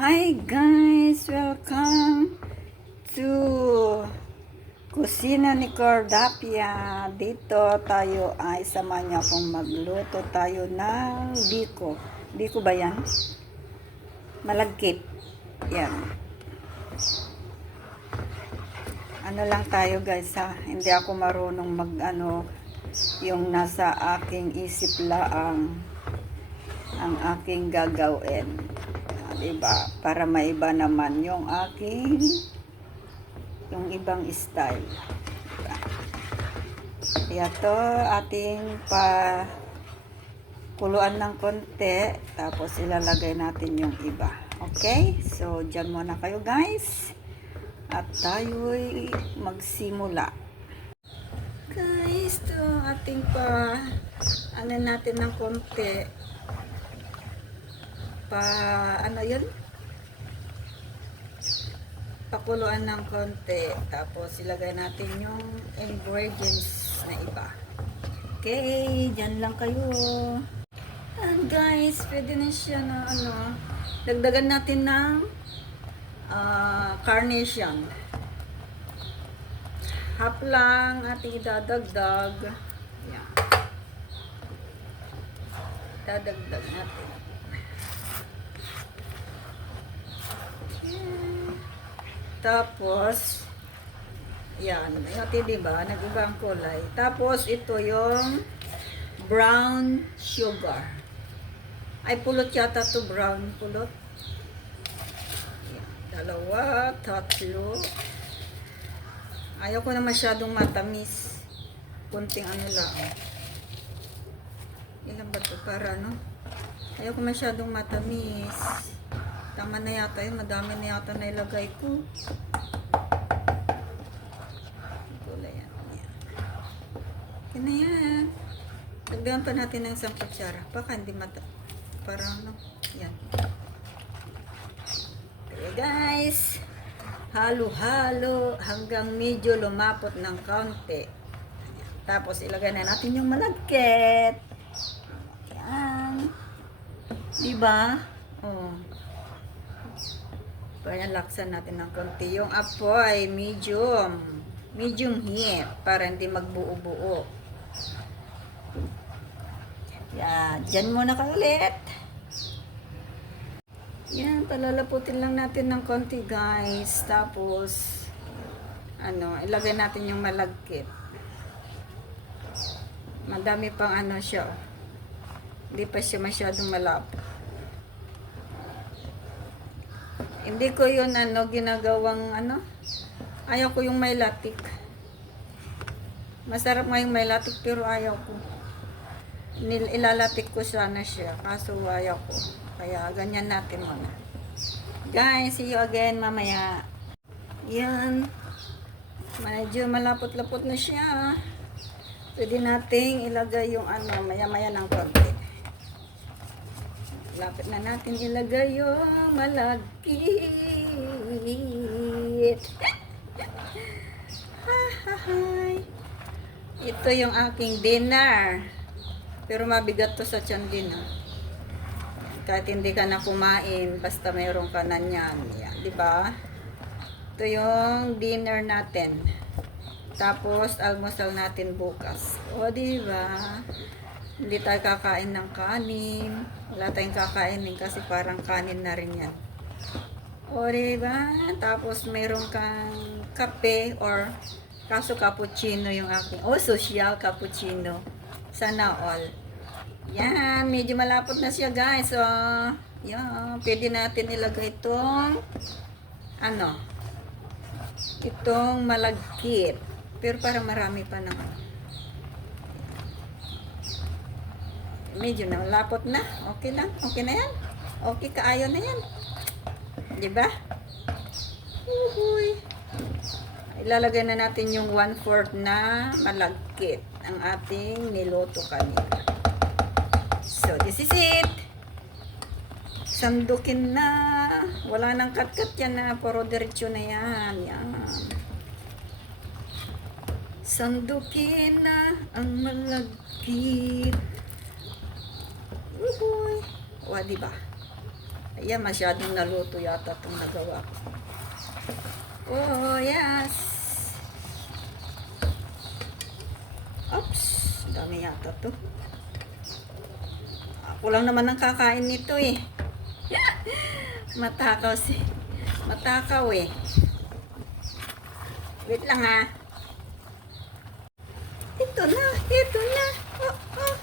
Hi guys! Welcome to Kusina ni Cordapia. Dito tayo ay sama niya kung magluto tayo ng biko. Biko ba yan? Malagkit. Yan. Ano lang tayo guys ha. Hindi ako marunong yung nasa aking isip laang ang aking gagawin. Diba? Para maiba naman yung ibang style. Diba? Kaya to ating kuluan ng konti, tapos ilalagay natin yung iba. Okay? So, dyan muna kayo guys. At tayo'y magsimula. Guys, to ating natin ng konti. Pakuluan ng konti, tapos ilagay natin yung ingredients na iba. Okay, dyan lang kayo. And guys, pwede na siya na dagdagan natin ng carnation. Half lang ating idadagdag. Yan. Dadagdag natin. Tapos, yan. Ito, diba? Nag-iba ang kulay. Tapos, ito yung brown sugar. Ay, pulot yata to brown. Pulot. Yan. 2, 3. Ayaw ko na masyadong matamis. Kunting lang. Ilan ba ito? Para, no? Ayaw ko masyadong matamis. Tama na yata yun. Madami na yata na ilagay ko. Gulay yan. Okay na yan. Lagyan pa natin ng isang kutsara. Baka hindi parang yan. Okay guys. Halo-halo hanggang medyo lumapot ng kaunti. Tapos ilagay na natin yung malagkit. Yan. Diba? Oh. Kaya laksan natin ng konti. Yung apoy, medium heat para hindi magbuo-buo. Yan, dyan muna ka ulit. Yan, palalaputin lang natin ng konti guys. Tapos, ilagay natin yung malagkit. Madami pang siya. Hindi pa siya masyadong malapot. Hindi ko yun ginagawang ayaw ko yung may latik. Masarap nga yung may latik pero ayaw ko. Ilalatik ko sana siya kaso ayaw ko. Kaya ganyan natin muna. Guys, see you again mamaya. Yan. Medyo malapot-lapot na siya. Pwede nating ilagay yung maya-maya ng konti. Lapit na natin ilagay yung malagkit. Ito yung aking dinner. Pero mabigat to sa tiyan din. Kahit hindi ka na kumain, basta mayroon ka na niyan. Yan, diba? Ito yung dinner natin. Tapos, almusal natin bukas. O, diba? Hindi tayo kakain ng kanin. Wala tayong kakainin kasi parang kanin na rin yan. O, diba? Tapos, mayroon kang kape or kaso cappuccino yung aking. O, social cappuccino. Sana all. Yan. Medyo malapot na siya, guys. So, yan. Pwede natin ilagay itong itong malagkit. Pero parang marami pa naman. Medyo na lapot na. Okay lang. Okay na yan. Okay, kaayo na yan. Diba? Uhuy. Ilalagay na natin yung 1/4 na malagkit ang ating niluto kanina. So, this is it. Sandukin na. Wala nang kat-kat yan na. Puro diretso na yan. Yan. Sandukin na ang malagkit. Uhuy. O, diba? Ayan, masyadong naluto yata itong nagawa ko. Oh, yes. Oops, dami yata to. Ako lang naman ang kakain nito eh. Matakaw eh. Wait lang ha. Ito na. Oh, oh.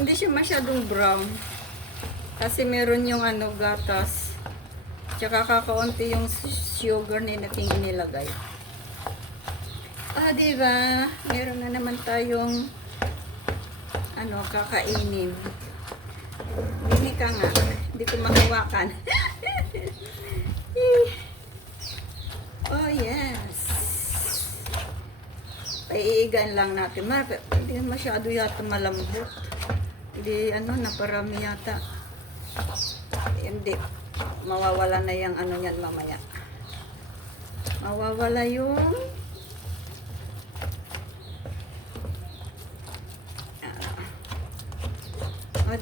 Hindi siya masyadong brown. Kasi meron yung gatas. Tsaka kakaunti yung sugar na nilagay. Diba? Meron na naman tayong kakainin. Hindi ka nga. Hindi ko mahawakan. Oh, yes. Paiigan lang natin. Hindi masyado yata malambot. Hindi, naparami yata. Hindi. Mawawala na yung yan mamaya. Mawawala yung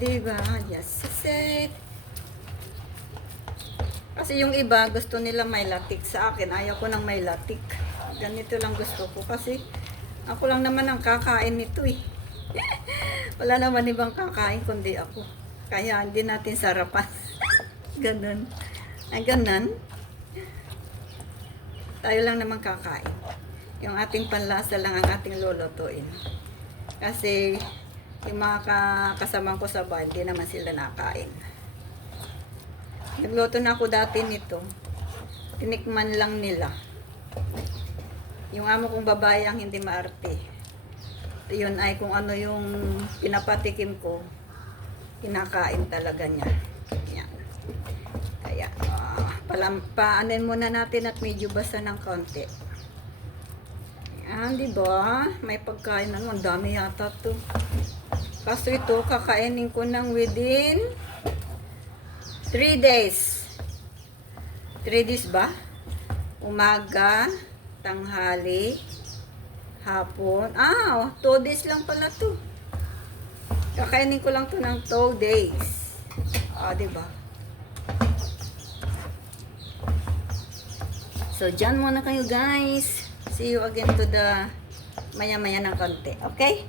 diba? Just set. Kasi yung iba, gusto nila may latik. Sa akin, ayaw ko ng may latik. Ganito lang gusto ko. Kasi, ako lang naman ang kakain nito eh. Wala naman ibang kakain kundi ako. Kaya, hindi natin sarapan. Ganun. Ay, ganun. Tayo lang naman kakain. Yung ating panlasa lang ang ating lulutuin. Kasi, yung mga kasamang ko sa bahay, hindi naman sila nakain. Nagluto na ako dati nito. Tinikman lang nila. Yung amo kong babae ang hindi maarte. Yun ay kung ano yung pinapatikim ko, kinakain talaga niya. Yan. Kaya, paanin muna natin at medyo basa ng konti. Yan, diba? May pagkain naman. Dami yata to. Kaso ito, kakainin ko ng within 3 days. 3 days ba? Umaga, tanghali, hapon. 2 days lang pala to. Kakainin ko lang to ng 2 days. Diba? So, dyan muna kayo guys. See you again to the maya-maya ng konti. Okay?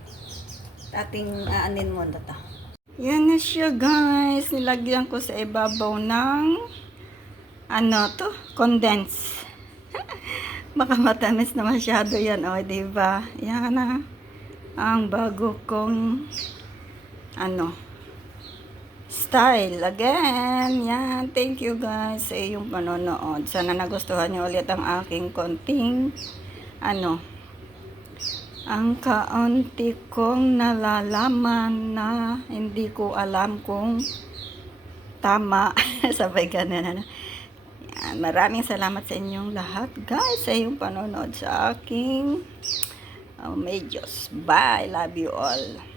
Ating aanin muna to. Yan na siya guys. Nilagyan ko sa ibabaw ng condense. Baka matamis na masyado yan. Diba? Yan na. Ang bago kong style. Again. Yan. Thank you guys sa iyong panonood. Sana nagustuhan niyo ulit ang aking konting ang kaunti kong nalalaman na hindi ko alam kung tama. Sabay ganun. Yan. Maraming salamat sa inyong lahat guys sa iyong panonood sa aking videos. Bye. Love you all.